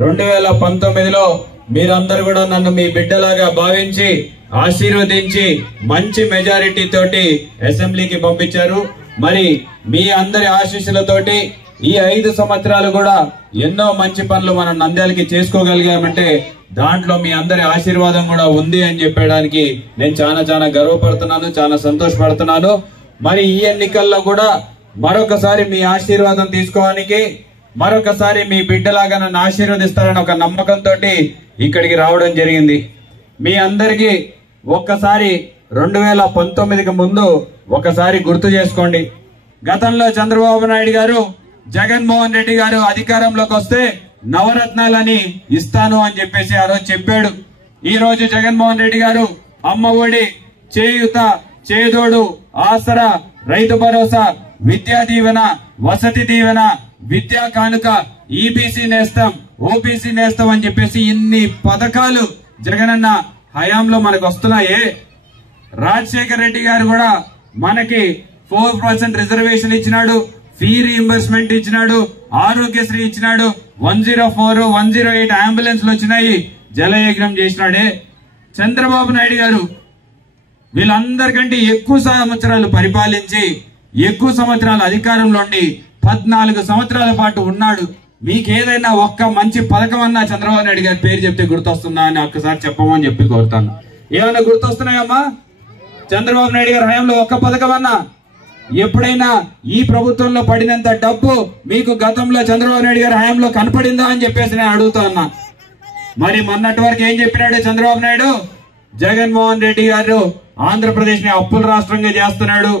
2019లో మీరందరూ కూడా నన్ను మీ బిడ్డలాగా భావించి ఆశీర్వదించి మంచి మెజారిటీ తోటి అసెంబ్లీకి పంపించారు. మరి మీ అందరి ఆశీస్సులతోటి ఈ 5 సంవత్సరాలు కూడా ఎన్నో మంచి పనులు మనం నంద్యాలకి చేసుకోగలిగామంటే దాంట్లో మీ అందరి ఆశీర్వాదం కూడా ఉంది అని చెప్పడానికి నేను చాలా గర్వపడుతున్నాను, చాలా సంతోషపడుతున్నాను. మరి ఈ ఎన్నికల్లో కూడా మరొకసారి మీ ఆశీర్వాదం తీసుకోవడానికి, మరొకసారి మీ బిడ్డలాగా నన్ను ఆశీర్వదిస్తారని ఒక నమ్మకంతో ఇక్కడికి రావడం జరిగింది. మీ అందరికీ ఒక్కసారి 2019కి ముందు ఒకసారి గుర్తు చేసుకోండి. గతంలో చంద్రబాబు నాయుడు గారు, జగన్మోహన్ రెడ్డి గారు అధికారంలోకి వస్తే నవరత్నాలని ఇస్తాను అని చెప్పేసి ఆ రోజు చెప్పాడు. ఈ రోజు జగన్మోహన్ రెడ్డి గారు అమ్మ ఒడి, చేయూత, చేదోడు, ఆసరా, రైతు భరోసా, విద్యా దీవెన, వసతి దీవెన, విద్యా కానుక, ఈబీసీ నేస్తం, ఓబీసీ నేస్తం అని చెప్పేసి ఇన్ని పథకాలు జగనన్న హయాంలో మనకు వస్తున్నాయే. రాజశేఖర్ రెడ్డి గారు కూడా మనకి 4% రిజర్వేషన్ ఇచ్చినాడు, ఫీ రీఇంబర్స్మెంట్ ఇచ్చినాడు, ఆరోగ్యశ్రీ ఇచ్చినాడు, 104, 108 అంబులెన్స్లు వచ్చినాయి, జలయజ్ఞం చేసినాడే. చంద్రబాబు నాయుడు గారు వీళ్ళందరికంటే ఎక్కువ సంవత్సరాలు పరిపాలించి, ఎక్కువ సంవత్సరాల అధికారంలో ఉండి 14 సంవత్సరాల పాటు ఉన్నాడు. మీకేదైనా ఒక్క మంచి పథకం అన్నా చంద్రబాబు నాయుడు గారి పేరు చెప్తే గుర్తొస్తుందా అని ఒక్కసారి చెప్పమని చెప్పి కోరుతాను. ఏమన్నా గుర్తొస్తున్నాయమ్మా? చంద్రబాబు నాయుడు గారి హయాంలో ఒక్క పథకం అన్నా, ఎప్పుడైనా ఈ ప్రభుత్వంలో పడినంత డబ్బు మీకు గతంలో చంద్రబాబు నాయుడు గారి హయాంలో కనపడిందా అని చెప్పేసి నేను అడుగుతా ఉన్నా. మరి మొన్నటి వరకు ఏం చెప్పినాడు చంద్రబాబు నాయుడు? జగన్మోహన్ రెడ్డి గారు ఆంధ్రప్రదేశ్ ని అప్పుల రాష్ట్రంగా చేస్తున్నాడు,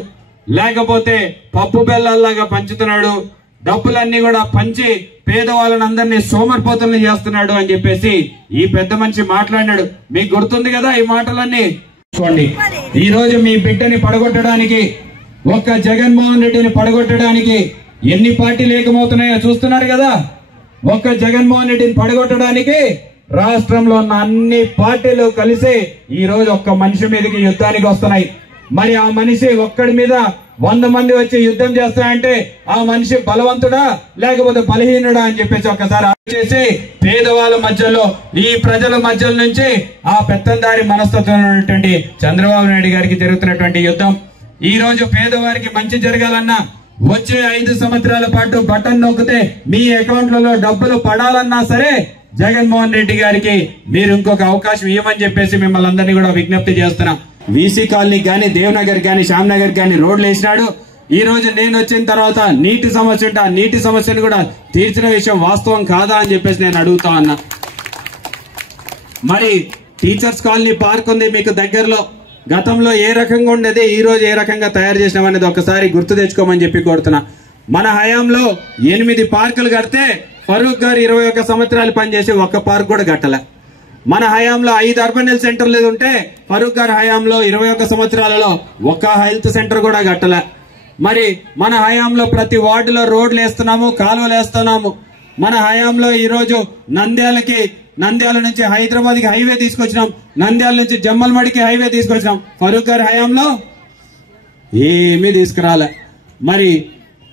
లేకపోతే పప్పు బెల్లాల్లాగా పంచుతున్నాడు, డబ్బులన్నీ కూడా పంచి పేదవాళ్ళని అందరినీ సోమరిపోతుల్ని చేస్తున్నాడు అని చెప్పేసి ఈ పెద్ద మనిషి మాట్లాడినాడు. మీకు గుర్తుంది కదా ఈ మాటలన్నీ? ఈ రోజు మీ బిడ్డని పడగొట్టడానికి, ఒక్క జగన్మోహన్ రెడ్డిని పడగొట్టడానికి ఎన్ని పార్టీలు ఏకమవుతున్నాయో చూస్తున్నారు కదా. ఒక్క జగన్మోహన్ రెడ్డిని పడగొట్టడానికి రాష్ట్రంలో ఉన్న అన్ని పార్టీలు కలిసి ఈ రోజు ఒక్క మనిషి మీదకి యుద్ధానికి వస్తున్నాయి. మరి ఆ మనిషి ఒక్కడి మీద 100 మంది వచ్చి యుద్ధం చేస్తాయంటే ఆ మనిషి బలవంతుడా లేకపోతే బలహీనుడా అని చెప్పేసి ఒక్కసారి చేసి పేదవాళ్ళ మధ్యలో, ఈ ప్రజల మధ్యలో నుంచి ఆ పెత్తందారి మనస్తత్వం ఉన్నటువంటి చంద్రబాబు నాయుడు గారికి జరుగుతున్నటువంటి యుద్ధం. ఈ రోజు పేదవారికి మంచి జరగాలన్నా, వచ్చే 5 సంవత్సరాల పాటు బటన్ నొక్కితే మీ అకౌంట్లలో డబ్బులు పడాలన్నా సరే జగన్మోహన్ రెడ్డి గారికి మీరు ఇంకొక అవకాశం ఇవ్వమని చెప్పేసి మిమ్మల్ని అందరినీ కూడా విజ్ఞప్తి చేస్తున్నా. వీసీ కాలనీ గానీ, దేవనగర్ గానీ, శ్యామ్నగర్ గానీ రోడ్లు వేసినాడు. ఈ రోజు నేను వచ్చిన తర్వాత నీటి సమస్య ఉంటే ఆ నీటి సమస్యను కూడా తీర్చిన విషయం వాస్తవం కాదా అని చెప్పేసి నేను అడుగుతా ఉన్నా. మరి టీచర్స్ కాలనీ పార్క్ ఉంది మీకు దగ్గరలో. గతంలో ఏ రకంగా ఉండేది, ఈ రోజు ఏ రకంగా తయారు చేసినామనేది ఒకసారి గుర్తు తెచ్చుకోమని చెప్పి కోరుతున్నా. మన హయాంలో 8 పార్కులు కడితే ఫరూక్ గారు 21 సంవత్సరాలు పనిచేసి ఒక్క పార్క్ కూడా కట్టలే. మన హయాంలో 5 అర్బన్ హెల్త్ సెంటర్లు ఉంటే ఫరూక్ గారి హయాంలో 21 సంవత్సరాలలో ఒక్క హెల్త్ సెంటర్ కూడా కట్టలే. మరి మన హయాంలో ప్రతి వార్డులో రోడ్లు వేస్తున్నాము, కాలువలు వేస్తున్నాము. మన హయాంలో ఈ రోజు నంద్యాల నుంచి హైదరాబాద్ కి హైవే తీసుకొచ్చినాం, నంద్యాల నుంచి జమ్మలమడికి హైవే తీసుకొచ్చినాం. ఫరూక్ గారి హయాంలో ఏమీ తీసుకురాలే. మరి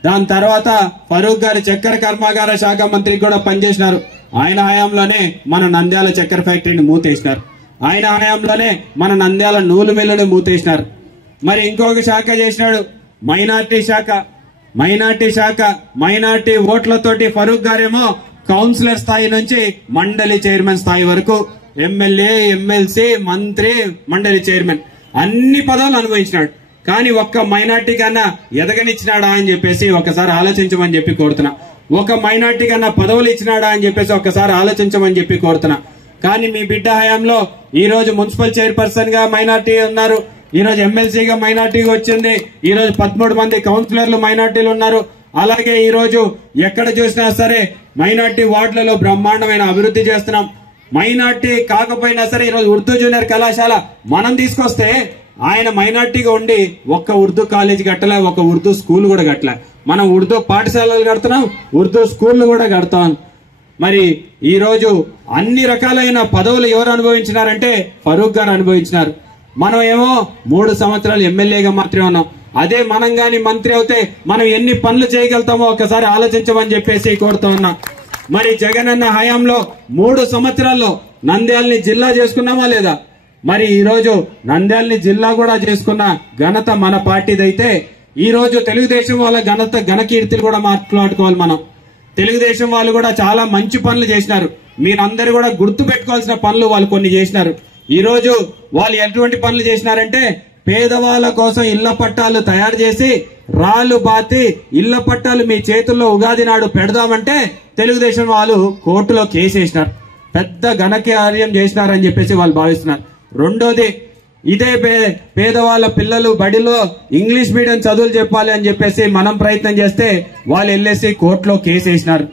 దాని తర్వాత ఫరూక్ గారి చక్కెర కర్మాగార శాఖ మంత్రికి కూడా పనిచేసినారు. ఆయన హయాంలోనే మన నంద్యాల చక్కెర ఫ్యాక్టరీని మూతేసినారు. ఆయన హయాంలోనే మన నంద్యాల నూలు మిల్లుని మూతేసినారు. మరి ఇంకొక శాఖ చేసినాడు, మైనార్టీ శాఖ. మైనార్టీ ఓట్లతోటి ఫరూక్ గారేమో కౌన్సిలర్ స్థాయి నుంచి మండలి చైర్మన్ స్థాయి వరకు, ఎమ్మెల్యే, ఎమ్మెల్సీ, మంత్రి, మండలి చైర్మన్ అన్ని పదవులు అనుభవించినాడు. కానీ ఒక్క మైనార్టీ కన్నా ఎదగనిచ్చినాడా అని చెప్పేసి ఒకసారి ఆలోచించమని చెప్పి కోరుతున్నా. ఒక మైనార్టీ కన్నా పదవులు ఇచ్చినాడా అని చెప్పేసి ఒకసారి ఆలోచించమని చెప్పి కోరుతున్నా. కానీ మీ బిడ్డ హయాంలో ఈ రోజు మున్సిపల్ చైర్పర్సన్ గా మైనార్టీ ఉన్నారు, ఈ రోజు ఎమ్మెల్సీగా మైనార్టీ వచ్చింది, ఈ రోజు 13 మంది కౌన్సిలర్లు మైనార్టీలు ఉన్నారు. అలాగే ఈ రోజు ఎక్కడ చూసినా సరే మైనార్టీ వార్డులలో బ్రహ్మాండమైన అభివృద్ధి చేస్తున్నాం. మైనార్టీ కాకపోయినా సరే ఈ రోజు ఉర్దూ జూనియర్ కళాశాల మనం తీసుకొస్తే ఆయన మైనార్టీగా ఉండి ఒక్క ఉర్దూ కాలేజీ కట్టలే, ఒక ఉర్దూ స్కూల్ కూడా కట్టలే. మనం ఉర్దూ పాఠశాలలు కడుతున్నాం, ఉర్దూ స్కూళ్లు కూడా కడతాం. మరి ఈ రోజు అన్ని రకాలైన పదవులు ఎవరు అనుభవించినారంటే ఫరూక్ గారు అనుభవించినారు. మనం ఏమో 3 సంవత్సరాలు ఎమ్మెల్యేగా మాత్రమే ఉన్నాం. అదే మనం గాని మంత్రి అవుతే మనం ఎన్ని పనులు చేయగలుగుతామో ఒకసారి ఆలోచించమని చెప్పేసి కోరుతా ఉన్నా. మరి జగనన్న హయాంలో 3 సంవత్సరాల్లో నంద్యాలని జిల్లా చేసుకున్నామా లేదా? మరి ఈ రోజు నంద్యాలని జిల్లా కూడా చేసుకున్న ఘనత మన పార్టీదైతే ఈ రోజు తెలుగుదేశం వాళ్ళ ఘనకీర్తిలు కూడా మాట్లాడుకోవాలి. మనం తెలుగుదేశం వాళ్ళు కూడా చాలా మంచి పనులు చేసినారు. మీరందరూ కూడా గుర్తు పెట్టుకోవాల్సిన పనులు వాళ్ళు కొన్ని చేసినారు. ఈ రోజు వాళ్ళు ఎటువంటి పనులు చేసినారంటే పేదవాళ్ళ కోసం ఇళ్ల పట్టాలు తయారు చేసి రాళ్లు బాతి ఇళ్ల పట్టాలు మీ చేతుల్లో ఉగాది నాడు పెడదామంటే తెలుగుదేశం వాళ్ళు కోర్టులో కేసు వేసినారు. పెద్ద ఘనకార్యం చేసినారని చెప్పేసి వాళ్ళు భావిస్తున్నారు. రెండోది, ఇదే పేదవాళ్ళ పిల్లలు బడిలో ఇంగ్లీష్ మీడియం చదువులు చెప్పాలి అని చెప్పేసి మనం ప్రయత్నం చేస్తే వాళ్ళు వెళ్ళేసి కోర్టులో కేసు వేసినారు.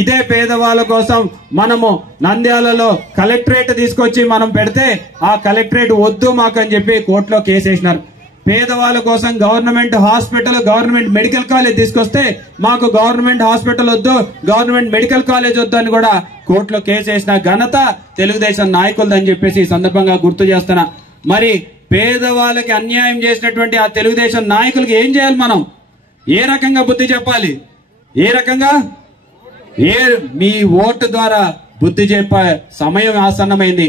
ఇదే పేదవాళ్ళ కోసం మనము నంద్యాలలో కలెక్టరేట్ తీసుకొచ్చి మనం పెడితే ఆ కలెక్టరేట్ వద్దు మాకు అని చెప్పి కోర్టులో కేసు వేసినారు. పేదవాళ్ళ కోసం government hospital, government medical college తీసుకొస్తే మాకు గవర్నమెంట్ హాస్పిటల్ వద్దు, గవర్నమెంట్ మెడికల్ కాలేజ్ వద్దు అని కూడా కోర్టులో కేసు వేసిన ఘనత తెలుగుదేశం నాయకులదని చెప్పేసి ఈ సందర్భంగా గుర్తు చేస్తున్నా. మరి పేదవాళ్ళకి అన్యాయం చేసినటువంటి ఆ తెలుగుదేశం నాయకులకి ఏం చేయాలి? మనం ఏ రకంగా బుద్ధి చెప్పాలి? ఏ రకంగా? మీ ఓటు ద్వారా బుద్ధి చెప్పే సమయం ఆసన్నమైంది.